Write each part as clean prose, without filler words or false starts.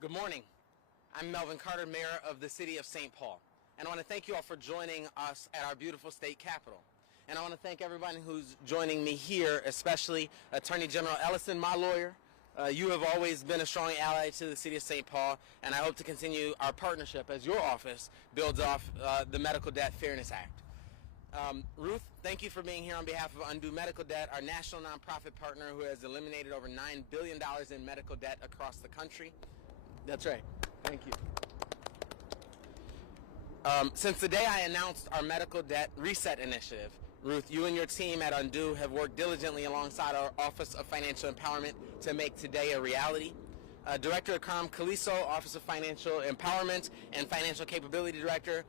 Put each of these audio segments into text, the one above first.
Good morning. I'm Melvin Carter, Mayor of the City of St. Paul. And I want to thank you all for joining us at our beautiful state capitol. And I want to thank everybody who's joining me here, especially Attorney General Ellison, my lawyer. You have always been a strong ally to the City of St. Paul, and I hope to continue our partnership as your office builds off the Medical Debt Fairness Act. Ruth, thank you for being here on behalf of Undo Medical Debt, our national nonprofit partner who has eliminated over $9 billion in medical debt across the country. That's right. Thank you. Since the day I announced our medical debt reset initiative, Ruth, you and your team at Undo have worked diligently alongside our Office of Financial Empowerment to make today a reality. Director Akram Kaliso, Office of Financial Empowerment and Financial Capability Director,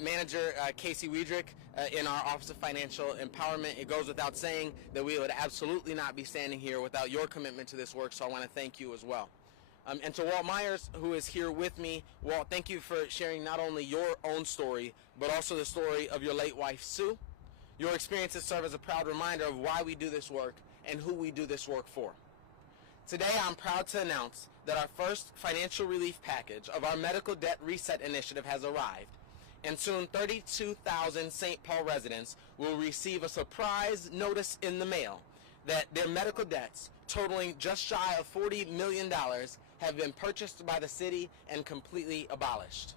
Manager Casey Wiedrick in our Office of Financial Empowerment. It goes without saying that we would absolutely not be standing here without your commitment to this work, so I want to thank you as well. And to Walt Myers, who is here with me, Walt, thank you for sharing not only your own story, but also the story of your late wife, Sue. Your experiences serve as a proud reminder of why we do this work and who we do this work for. Today, I'm proud to announce that our first financial relief package of our Medical Debt Reset Initiative has arrived, and soon 32,000 St. Paul residents will receive a surprise notice in the mail that their medical debts, totaling just shy of $40 million, have been purchased by the city and completely abolished.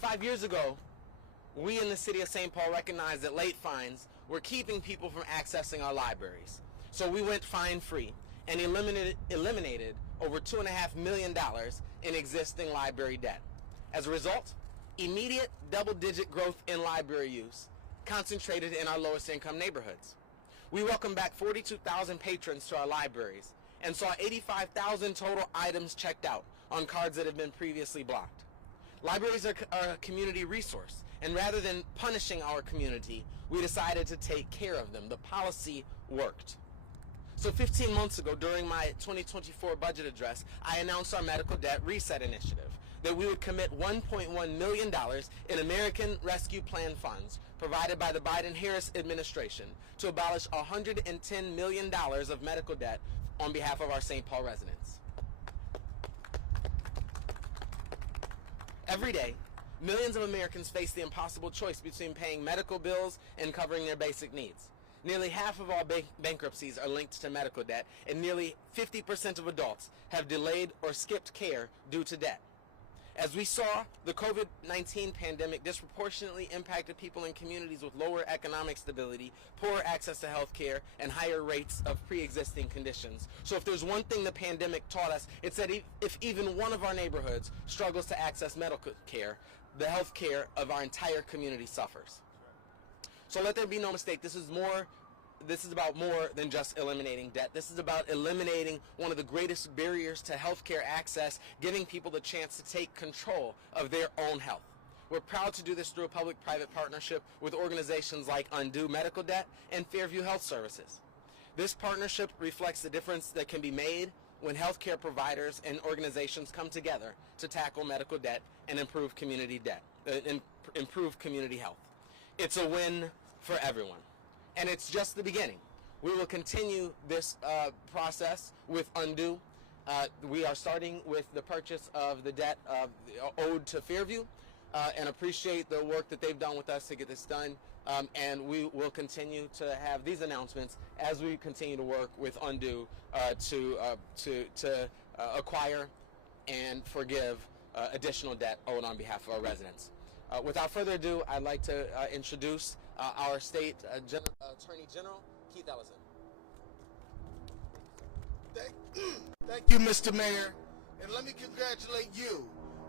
5 years ago, we in the City of St. Paul recognized that late fines were keeping people from accessing our libraries. So we went fine-free and eliminated over $2.5 million in existing library debt. As a result, immediate double-digit growth in library use concentrated in our lowest income neighborhoods. We welcomed back 42,000 patrons to our libraries and saw 85,000 total items checked out on cards that had been previously blocked. Libraries are a community resource, and rather than punishing our community, we decided to take care of them. The policy worked. So 15 months ago, during my 2024 budget address, I announced our Medical Debt Reset Initiative, that we would commit $1.1 million in American Rescue Plan funds provided by the Biden-Harris administration to abolish $110 million of medical debt on behalf of our St. Paul residents. Every day, millions of Americans face the impossible choice between paying medical bills and covering their basic needs. Nearly half of all bankruptcies are linked to medical debt, and nearly 50% of adults have delayed or skipped care due to debt. As we saw, the COVID-19 pandemic disproportionately impacted people in communities with lower economic stability, poor access to health care, and higher rates of pre-existing conditions. So if there's one thing the pandemic taught us, it's that if even one of our neighborhoods struggles to access medical care, the health care of our entire community suffers. So let there be no mistake, this is about more than just eliminating debt. This is about eliminating one of the greatest barriers to healthcare access, giving people the chance to take control of their own health. We're proud to do this through a public-private partnership with organizations like Undo Medical Debt and Fairview Health Services. This partnership reflects the difference that can be made when healthcare providers and organizations come together to tackle medical debt and improve community health. It's a win for everyone. And it's just the beginning. We will continue this process with Undo. We are starting with the purchase of the debt owed to Fairview and appreciate the work that they've done with us to get this done. And we will continue to have these announcements as we continue to work with Undo to acquire and forgive additional debt owed on behalf of our residents. Without further ado, I'd like to introduce our State Attorney General, Keith Ellison. Thank you, Mr. Mayor, and let me congratulate you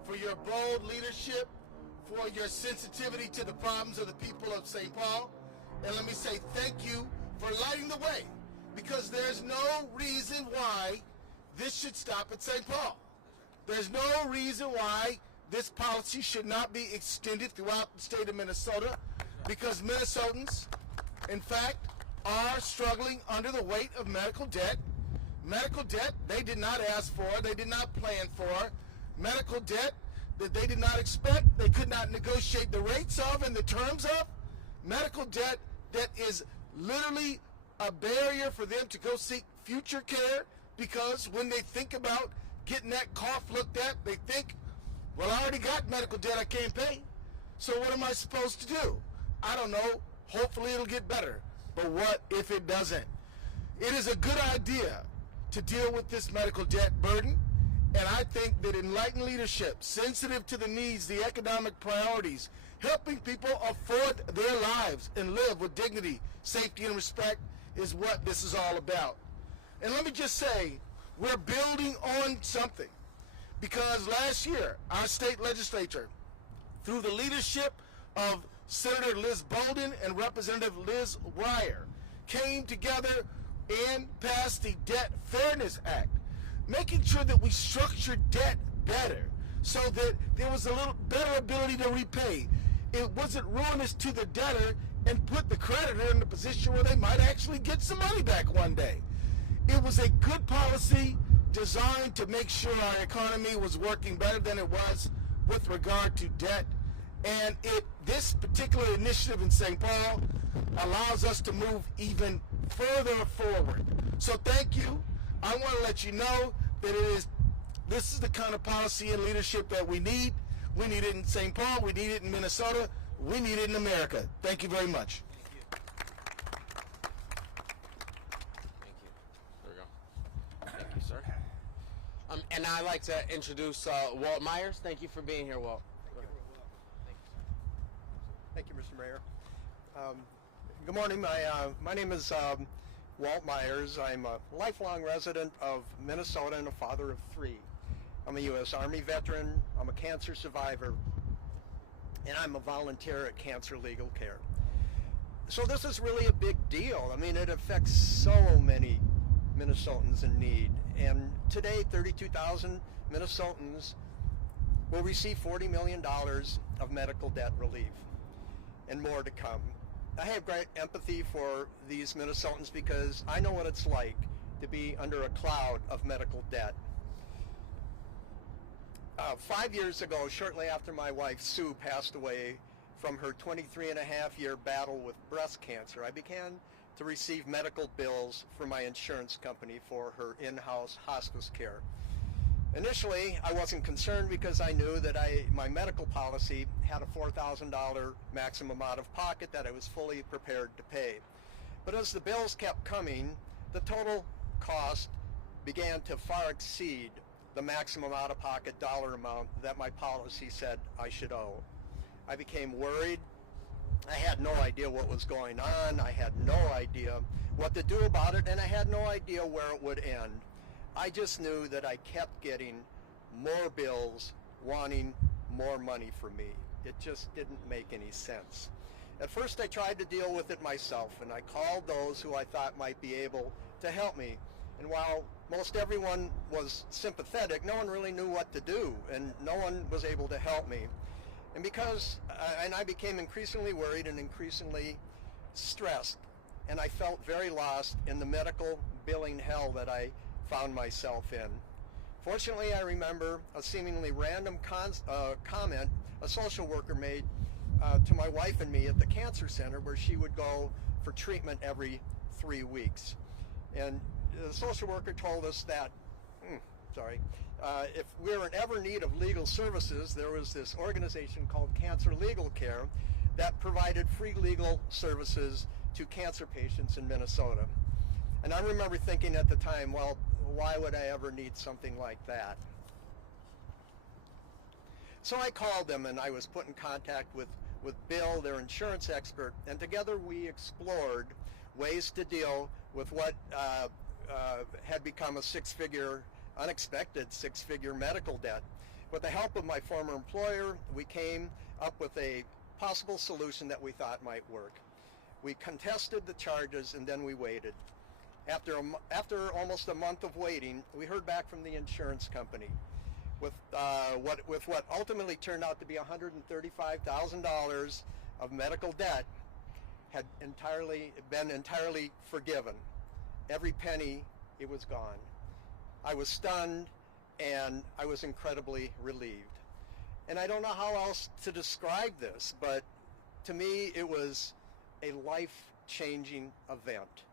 for your bold leadership, for your sensitivity to the problems of the people of St. Paul, and let me say thank you for lighting the way, because there's no reason why this should stop at St. Paul. There's no reason why this policy should not be extended throughout the state of Minnesota, because Minnesotans, in fact, are struggling under the weight of medical debt. Medical debt they did not ask for, they did not plan for. Medical debt that they did not expect, they could not negotiate the rates of and the terms of. Medical debt that is literally a barrier for them to go seek future care, because when they think about getting that cough looked at, they think, well, I already got medical debt I can't pay. So what am I supposed to do? I don't know. Hopefully it'll get better. But what if it doesn't? It is a good idea to deal with this medical debt burden. And I think that enlightened leadership, sensitive to the needs, the economic priorities, helping people afford their lives and live with dignity, safety, and respect is what this is all about. And let me just say, we're building on something. Because last year, our state legislature, through the leadership of Senator Liz Bolden and Representative Liz Ryer, came together and passed the Debt Fairness Act, making sure that we structured debt better so that there was a little better ability to repay. It wasn't ruinous to the debtor and put the creditor in a position where they might actually get some money back one day. It was a good policy designed to make sure our economy was working better than it was with regard to debt. And this particular initiative in St. Paul allows us to move even further forward. So thank you. I want to let you know that this is the kind of policy and leadership that we need. We need it in St. Paul. We need it in Minnesota. We need it in America. Thank you very much. Thank you. There we go. Thank you, sir. And I'd like to introduce Walt Myers. Thank you for being here, Walt. Thank you, Mr. Mayor. Good morning. My name is Walt Myers. I'm a lifelong resident of Minnesota and a father of three. I'm a U.S. Army veteran. I'm a cancer survivor. And I'm a volunteer at Cancer Legal Care. So this is really a big deal. I mean, it affects so many Minnesotans in need. And today, 32,000 Minnesotans will receive $40 million of medical debt relief, and more to come. I have great empathy for these Minnesotans because I know what it's like to be under a cloud of medical debt. 5 years ago, shortly after my wife Sue passed away from her 23-and-a-half-year battle with breast cancer, I began to receive medical bills from my insurance company for her in-house hospice care. Initially, I wasn't concerned because I knew that my medical policy had a $4,000 maximum out of pocket that I was fully prepared to pay. But as the bills kept coming, the total cost began to far exceed the maximum out-of-pocket dollar amount that my policy said I should owe. I became worried. I had no idea what was going on. I had no idea what to do about it, and I had no idea where it would end. I just knew that I kept getting more bills wanting more money from me. It just didn't make any sense. At first I tried to deal with it myself, and I called those who I thought might be able to help me. And while most everyone was sympathetic, no one really knew what to do, and no one was able to help me. And I became increasingly worried and increasingly stressed, and I felt very lost in the medical billing hell that I found myself in. Fortunately, I remember a seemingly random comment a social worker made to my wife and me at the cancer center, where she would go for treatment every 3 weeks. And the social worker told us that, if we were in ever need of legal services, there was this organization called Cancer Legal Care that provided free legal services to cancer patients in Minnesota. And I remember thinking at the time, well, why would I ever need something like that? So I called them, and I was put in contact with Bill, their insurance expert, and together we explored ways to deal with what had become a unexpected six-figure medical debt. With the help of my former employer, we came up with a possible solution that we thought might work. We contested the charges, and then we waited. After almost a month of waiting, we heard back from the insurance company with what ultimately turned out to be $135,000 of medical debt had been entirely forgiven. Every penny, it was gone. I was stunned, and I was incredibly relieved. And I don't know how else to describe this, but to me it was a life-changing event.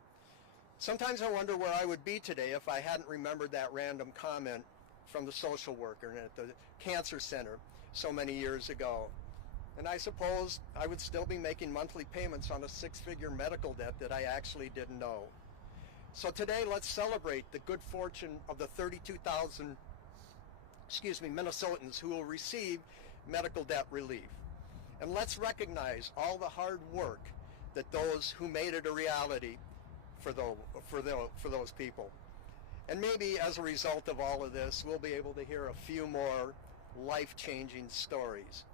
Sometimes I wonder where I would be today if I hadn't remembered that random comment from the social worker at the cancer center so many years ago. And I suppose I would still be making monthly payments on a six-figure medical debt that I actually didn't know. So today, let's celebrate the good fortune of the 32,000, Minnesotans who will receive medical debt relief. And let's recognize all the hard work that those who made it a reality for those people. And maybe as a result of all of this, we'll be able to hear a few more life-changing stories.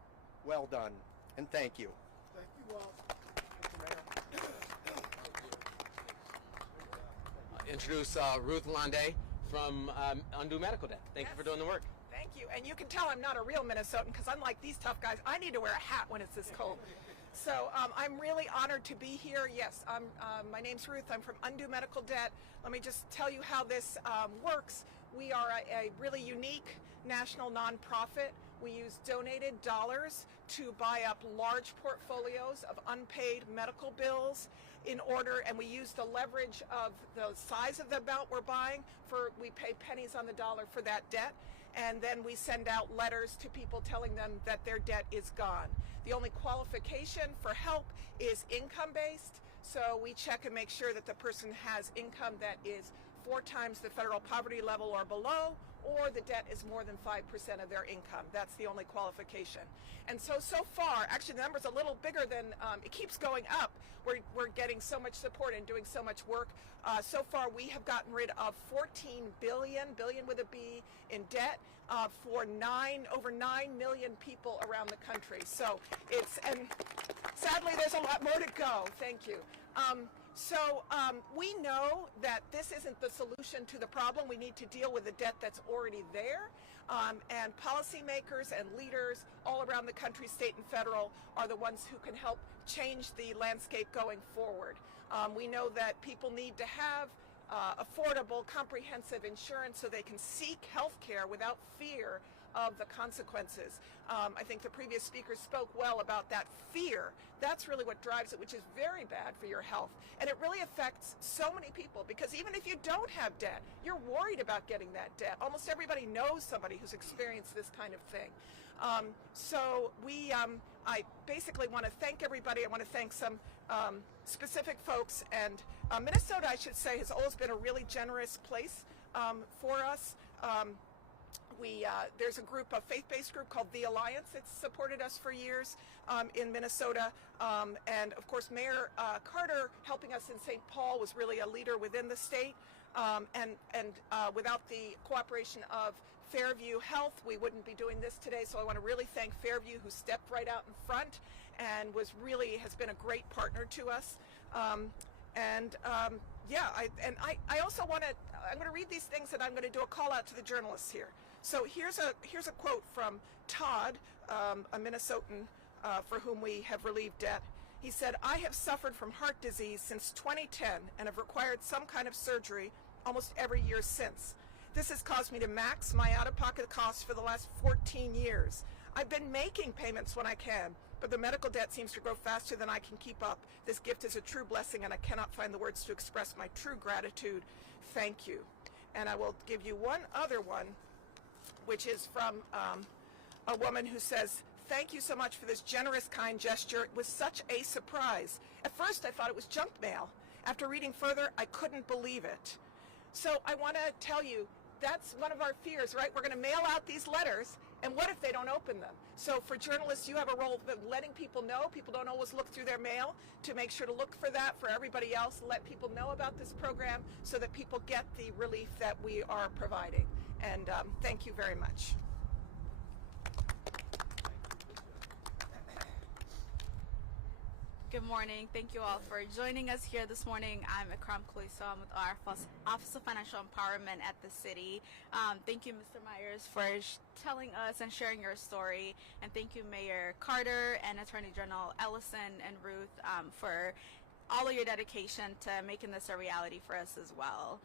Well done, and thank you. Thank you all. Introduce Ruth Landé from Undo Medical Debt. Thank you for doing the work. Thank you. And you can tell I'm not a real Minnesotan because unlike these tough guys, I need to wear a hat when it's this cold. So I'm really honored to be here. Yes, my name's Ruth. I'm from Undo Medical Debt. Let me just tell you how this works. We are a really unique national nonprofit. We use donated dollars to buy up large portfolios of unpaid medical bills and we use the leverage of the size of the amount we're buying we pay pennies on the dollar for that debt, and then we send out letters to people telling them that their debt is gone. The only qualification for help is income-based, so we check and make sure that the person has income that is 4 times the federal poverty level or below, or the debt is more than 5% of their income. That's the only qualification. And so far, actually the number's a little bigger than, it keeps going up. We're getting so much support and doing so much work. So far we have gotten rid of 14 billion with a B, in debt for over 9 million people around the country. So and sadly there's a lot more to go. Thank you. We know that this isn't the solution to the problem. We need to deal with the debt that's already there. And policymakers and leaders all around the country, state and federal, are the ones who can help change the landscape going forward. We know that people need to have affordable, comprehensive insurance so they can seek health care without fear of the consequences. I think the previous speaker spoke well about that fear. That's really what drives it, which is very bad for your health. And it really affects so many people, because even if you don't have debt, you're worried about getting that debt. Almost everybody knows somebody who's experienced this kind of thing. I basically want to thank everybody. I want to thank some specific folks. And Minnesota, I should say, has always been a really generous place for us. There's a faith-based group called The Alliance that's supported us for years in Minnesota. And of course, Mayor Carter helping us in St. Paul was really a leader within the state. Without the cooperation of Fairview Health, we wouldn't be doing this today. So I want to really thank Fairview, who stepped right out in front and has been a great partner to us. I'm going to read these things, and I'm going to do a call out to the journalists here. So here's a quote from Todd, a Minnesotan for whom we have relieved debt. He said, "I have suffered from heart disease since 2010 and have required some kind of surgery almost every year since. This has caused me to max my out-of-pocket costs for the last 14 years. I've been making payments when I can, but the medical debt seems to grow faster than I can keep up. This gift is a true blessing, and I cannot find the words to express my true gratitude. Thank you." And I will give you one other one, which is from a woman who says, "Thank you so much for this generous, kind gesture. It was such a surprise. At first, I thought it was junk mail. After reading further, I couldn't believe it." So I want to tell you, that's one of our fears, right? We're going to mail out these letters, and what if they don't open them? So for journalists, you have a role of letting people know. People don't always look through their mail, to make sure to look for that. For everybody else, let people know about this program so that people get the relief that we are providing. And thank you very much. Good morning. Thank you all for joining us here this morning. I'm Ikram Kuliso. I'm with our Office of Financial Empowerment at the city. Thank you, Mr. Myers, for telling us and sharing your story. And thank you, Mayor Carter and Attorney General Ellison and Ruth, for all of your dedication to making this a reality for us as well.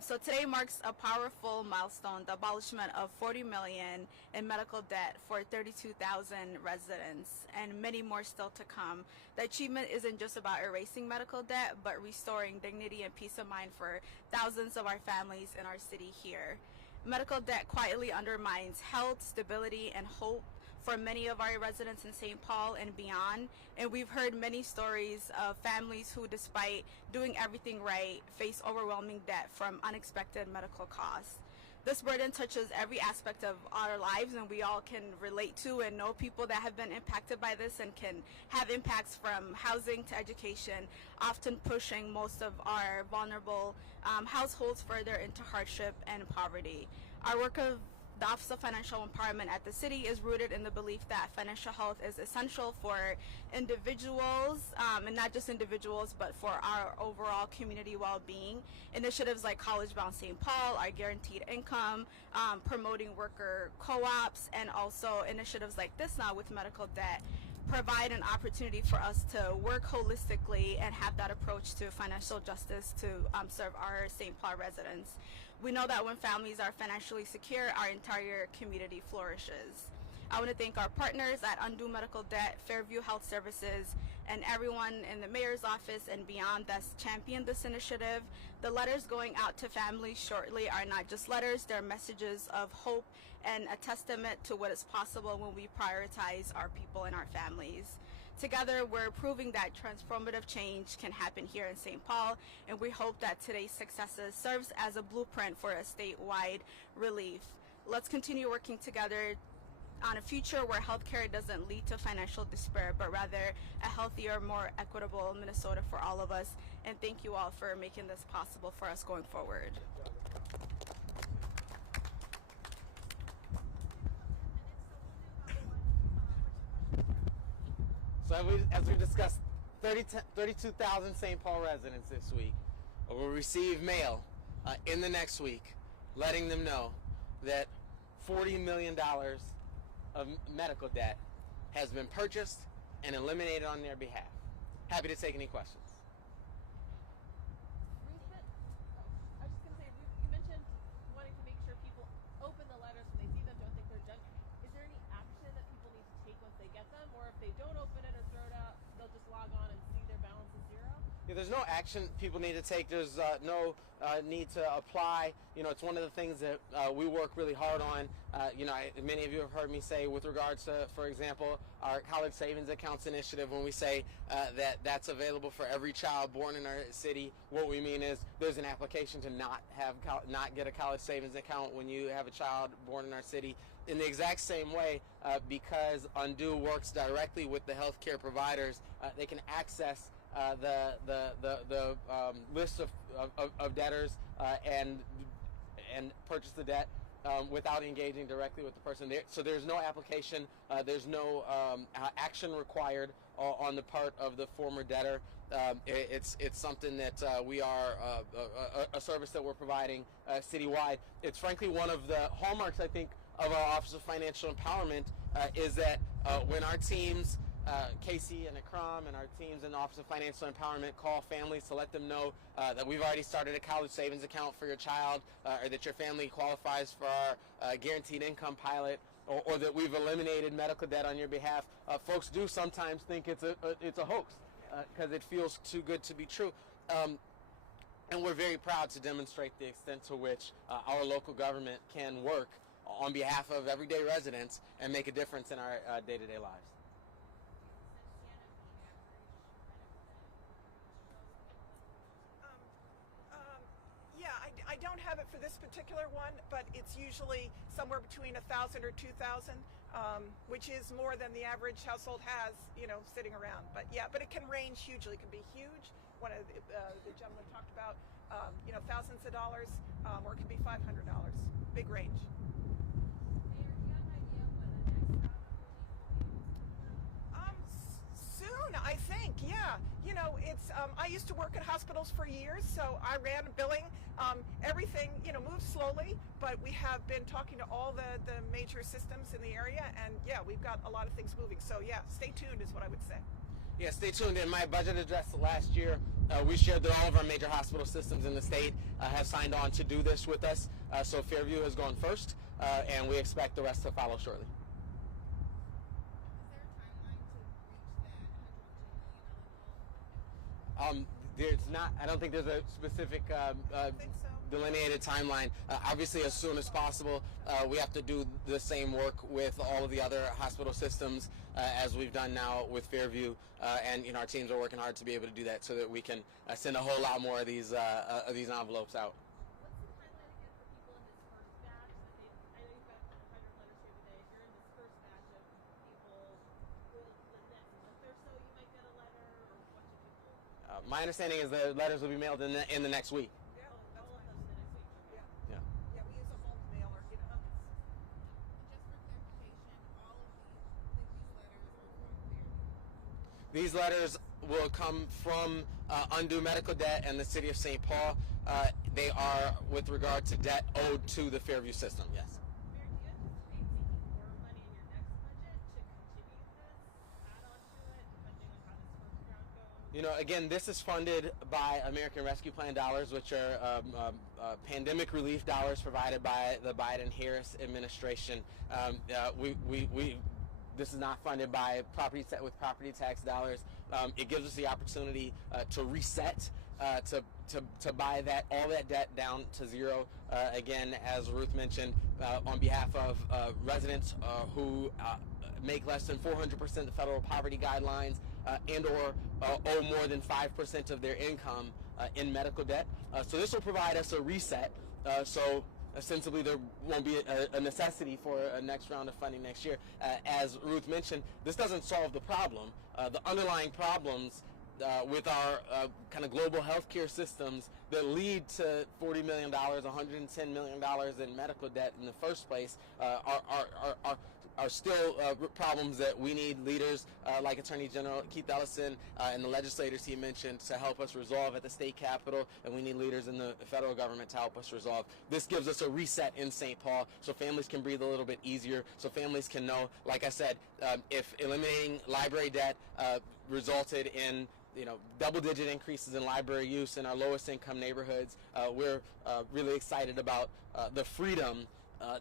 So today marks a powerful milestone, the abolishment of $40 million in medical debt for 32,000 residents, and many more still to come. The achievement isn't just about erasing medical debt, but restoring dignity and peace of mind for thousands of our families in our city here. Medical debt quietly undermines health, stability, and hope for many of our residents in St. Paul and beyond. And we've heard many stories of families who, despite doing everything right, face overwhelming debt from unexpected medical costs. This burden touches every aspect of our lives, and we all can relate to and know people that have been impacted by this and can have impacts from housing to education, often pushing most of our vulnerable households further into hardship and poverty. Our work of the Office of Financial Empowerment at the city is rooted in the belief that financial health is essential for individuals, and not just individuals, but for our overall community well-being. Initiatives like College Bound St. Paul, our guaranteed income, promoting worker co-ops, and also initiatives like this now with medical debt provide an opportunity for us to work holistically and have that approach to financial justice to serve our St. Paul residents. We know that when families are financially secure, our entire community flourishes. I want to thank our partners at Undo Medical Debt, Fairview Health Services, and everyone in the mayor's office and beyond that's championed this initiative. The letters going out to families shortly are not just letters, they're messages of hope and a testament to what is possible when we prioritize our people and our families. Together, we're proving that transformative change can happen here in St. Paul, and we hope that today's successes serves as a blueprint for a statewide relief. Let's continue working together on a future where healthcare doesn't lead to financial despair, but rather a healthier, more equitable Minnesota for all of us. And thank you all for making this possible for us going forward. So as we discussed, 32,000 St. Paul residents this week will receive mail in the next week letting them know that $40 million of medical debt has been purchased and eliminated on their behalf. Happy to take any questions. I was just going to say, you mentioned wanting to make sure people open the letters when they see them, don't think they're junk. Is there any action that people need to take once they get them? Or if they don't open it or throw it out, they'll just log on and see their balance is zero? Yeah, there's no action people need to take. There's no need to apply. You know, it's one of the things that we work really hard on. Many of you have heard me say with regards to, for example, our college savings accounts initiative, when we say that's available for every child born in our city, what we mean is there's an application to not get a college savings account when you have a child born in our city. In the exact same way, because Undo works directly with the healthcare providers, they can access the list of debtors and purchase the debt without engaging directly with the person. So there's no application, there's no action required on the part of the former debtor. It's something that we are a service that we're providing citywide. It's frankly one of the hallmarks, I think, of our Office of Financial Empowerment is that when our teams, Casey and Akram and our teams in the Office of Financial Empowerment call families to let them know that we've already started a college savings account for your child, or that your family qualifies for our guaranteed income pilot, or that we've eliminated medical debt on your behalf, folks do sometimes think it's a hoax because it feels too good to be true. And we're very proud to demonstrate the extent to which our local government can work on behalf of everyday residents and make a difference in our day-to-day lives. I don't have it for this particular one, but it's usually somewhere between 1,000 or 2,000, which is more than the average household has, sitting around. But yeah, but it can range hugely. It can be huge. One of the gentleman talked about, thousands of dollars, or it can be $500. Big range. Soon, I think, yeah. It's I used to work at hospitals for years, so I ran billing. Everything, moves slowly, but we have been talking to all the major systems in the area, and yeah, we've got a lot of things moving. So yeah, stay tuned is what I would say. Yeah, stay tuned. In my budget address last year, We shared that all of our major hospital systems in the state have signed on to do this with us. So Fairview has gone first, and we expect the rest to follow shortly. Is there a timeline to reach that $110 million goal? There's not. I don't think there's a specific delineated timeline. Obviously, as soon as possible. We have to do the same work with all of the other hospital systems as we've done now with Fairview, and our teams are working hard to be able to do that so that we can send a whole lot more of these envelopes out. What's the timeline again for people in this first batch? I know you've got 100 letters here today. If you're in this first batch of people, will the next month or so you might get a letter, or what should people? My understanding is the letters will be mailed in the next week. Yeah, that's All of what those in the next week. Okay. Yeah. Yeah. Yeah, we use a bulk mailer, And just for clarification, all of these letters are from Fairview. These letters will come from undue medical debt and the city of St. Paul. They are with regard to debt owed to the Fairview system, yes. Mayor, do you anticipate taking more money in your next budget to continue this, add on to it, depending on how this first round goes? Again, this is funded by American Rescue Plan dollars, which are pandemic relief dollars provided by the Biden-Harris administration. This is not funded by property tax dollars. It gives us the opportunity to reset, to buy all that debt down to zero. Again, as Ruth mentioned, on behalf of residents who make less than 400% of the federal poverty guidelines and or owe more than 5% of their income in medical debt. So this will provide us a reset. So ostensibly there won't be a necessity for a next round of funding next year. As Ruth mentioned, this doesn't solve the problem. The underlying problems with our kind of global healthcare systems that lead to $40 million, $110 million in medical debt in the first place are still problems that we need leaders like Attorney General Keith Ellison and the legislators he mentioned to help us resolve at the state capitol, and we need leaders in the federal government to help us resolve. This gives us a reset in St. Paul so families can breathe a little bit easier, so families can know, like I said, if eliminating library debt resulted in double-digit increases in library use in our lowest income neighborhoods, we're really excited about the freedom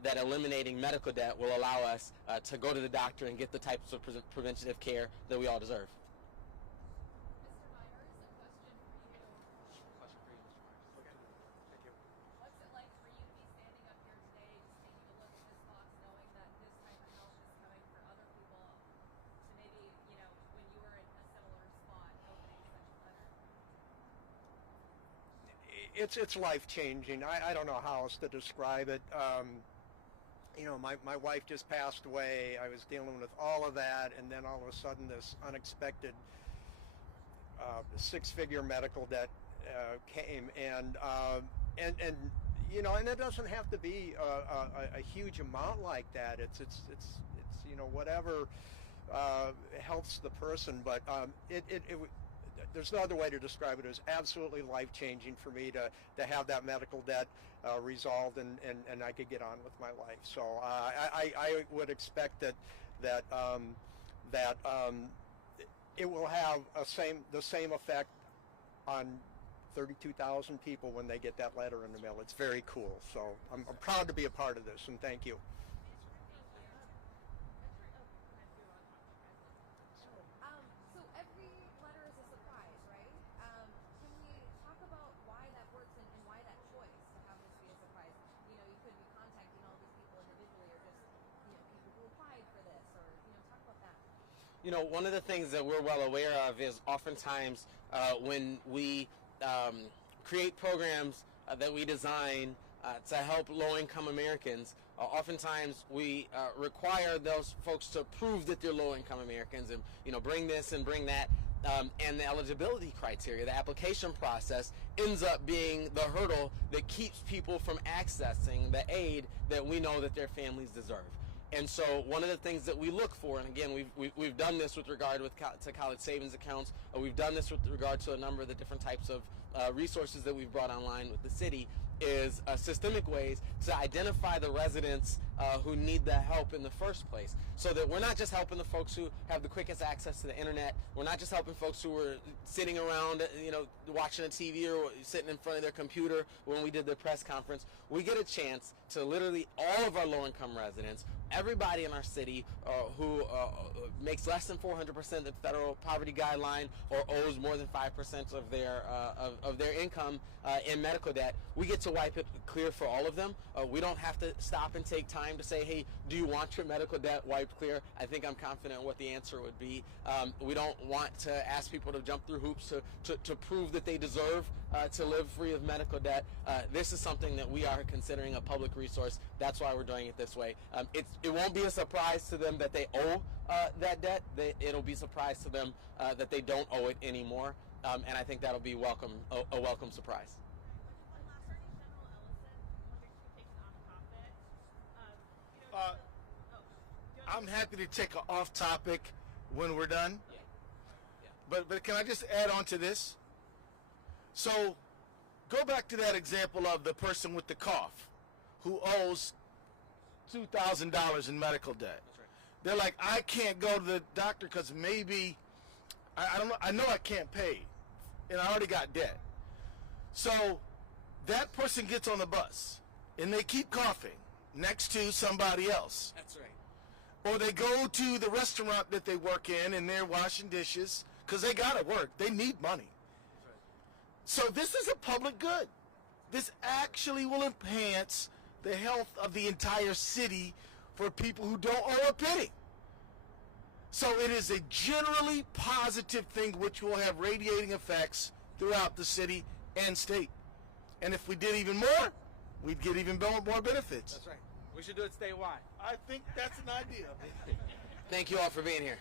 that eliminating medical debt will allow us to go to the doctor and get the types of preventative care that we all deserve. Mr. Myers, a question for you. Okay. Thank you. What's it like for you to be standing up here today, just taking a look at this box, knowing that this type of help is coming for other people to maybe, when you were in a similar spot, opening such a letter? It's life-changing. I don't know how else to describe it. My wife just passed away. I was dealing with all of that, and then all of a sudden this unexpected six-figure medical debt came, and it doesn't have to be a huge amount like that. It's whatever helps the person, but there's no other way to describe it. It was absolutely life-changing for me to have that medical debt resolved, and I could get on with my life. So I would expect that it will have the same effect on 32,000 people when they get that letter in the mail. It's very cool. So I'm proud to be a part of this, and thank you. So every letter is a surprise, right? Can we talk about why that works and why that choice to have this be a surprise? You could be contacting all these people individually, or just, people who applied for this, or, talk about that. One of the things that we're well aware of is oftentimes when we create programs that we design to help low-income Americans, oftentimes we require those folks to prove that they're low-income Americans and, bring this and bring that. And the eligibility criteria, the application process, ends up being the hurdle that keeps people from accessing the aid that we know that their families deserve. And so one of the things that we look for, and again, we've done this with regard to college savings accounts, we've done this with regard to a number of the different types of resources that we've brought online with the city, is systemic ways to identify the residents who need the help in the first place, so that we're not just helping the folks who have the quickest access to the internet. We're not just helping folks who are sitting around, watching a TV or sitting in front of their computer when we did the press conference. We get a chance to literally all of our low-income residents, everybody in our city who makes less than 400% of the federal poverty guideline or owes more than 5% of their income in medical debt. We get to wipe it clear for all of them. We don't have to stop and take time to say, hey, do you want your medical debt wiped clear? I think I'm confident what the answer would be. We don't want to ask people to jump through hoops to prove that they deserve to live free of medical debt. This is something that we are considering a public resource. That's why we're doing it this way. It won't be a surprise to them that they owe that debt. It'll be a surprise to them that they don't owe it anymore. And I think that'll be a welcome surprise. I'm happy to take an off topic when we're done. Yeah. But can I just add on to this? So go back to that example of the person with the cough who owes $2,000 in medical debt. That's right. They're like, I can't go to the doctor because maybe I don't know. I know I can't pay, and I already got debt. So that person gets on the bus, and they keep coughing next to somebody else. That's right. Or they go to the restaurant that they work in, and they're washing dishes because they got to work. They need money. So this is a public good. This actually will enhance the health of the entire city for people who don't owe a penny. So it is a generally positive thing which will have radiating effects throughout the city and state. And if we did even more, we'd get even more benefits. That's right. We should do it statewide. I think that's an idea. Thank you all for being here.